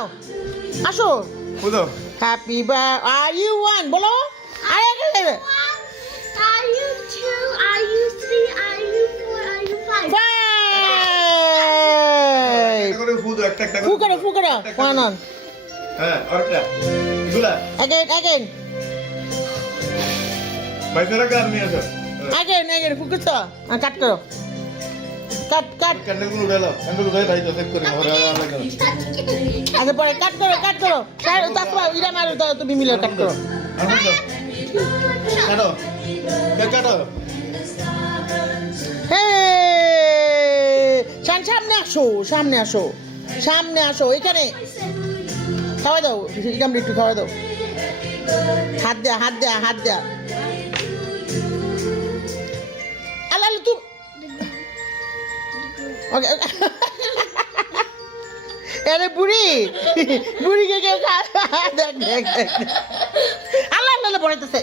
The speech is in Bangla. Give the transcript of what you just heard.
দাও আসো বুঝো হ্যাপি বার্থডে আর ইউ ওয়ান বলো আরে Are you 2? Are you 3? Are you 4? Are you 5? Five করে ফুদো একটা একটা ফু করো ওয়ান অন হ্যাঁ আরেকটা এগুলা again বাইরে কার নিয়ে আসো again ফু করছো কাট করো কাট ক্যান্ডেলগুলো উড়ালো ক্যান্ডেল উড়াই ভাই তো সেট করে ঘরে আলাদা আচ্ছা পরে কাট করো তারপর ইরা মারো তুমি মিলে কাট করো আর বুঝো কাটো কাটো হে সামনে আসো এখানে খাওয়া দাও ইরাম একটু খাওয়া দাও হাত দেয়া আল্লাহ তুই ওকে আরে বুড়িকে কেউ দেখ আল্লাহ পড়াইতেছে